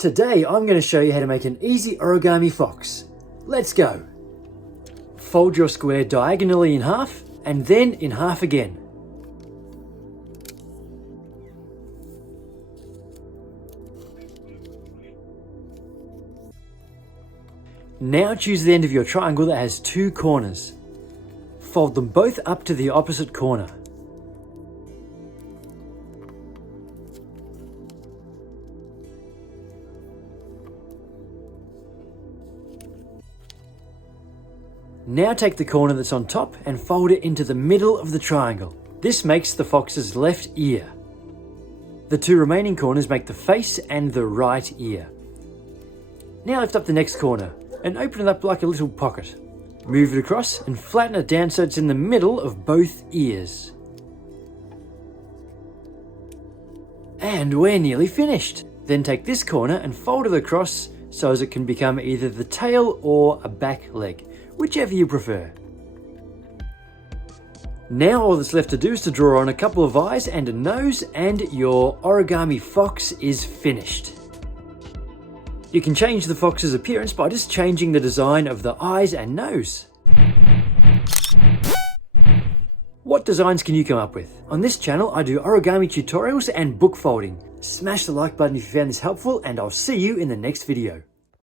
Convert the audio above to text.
Today I'm going to show you how to make an easy origami fox. Let's go! Fold your square diagonally in half and then in half again. Now choose the end of your triangle that has two corners. Fold them both up to the opposite corner. Now take the corner that's on top and fold it into the middle of the triangle. This makes the fox's left ear. The two remaining corners make the face and the right ear. Now lift up the next corner and open it up like a little pocket. Move it across and flatten it down so it's in the middle of both ears. And we're nearly finished. Then take this corner and fold it across so as it can become either the tail or a back leg, whichever you prefer. Now all that's left to do is to draw on a couple of eyes and a nose, and your origami fox is finished. You can change the fox's appearance by just changing the design of the eyes and nose. What designs can you come up with? On this channel I do origami tutorials and book folding. Smash the like button if you found this helpful, and I'll see you in the next video.